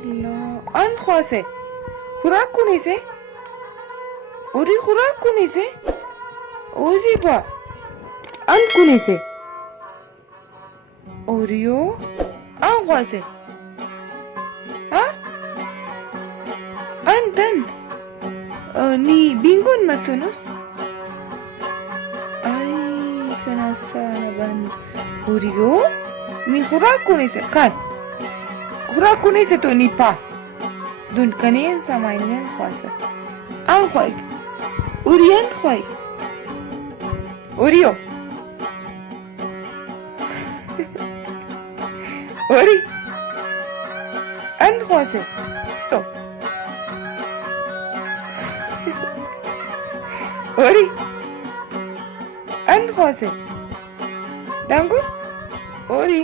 Allah. An khwase. Khurak kunise. Ori khurak kunise. Ozi ba. An kunise. Oriyo. An khwase. Ha? An dand. Ni bingon masunus. Ay, kanasana ban. Oriyo. Ni khurak kunise. Kan. Khurak kunise to ni pa. Dun kanien samainen khwasa. An khwaik. Uriyan khwaik. Oriyo. Ori. An khwase. To. Ori. An khwase. Dangu. Ori.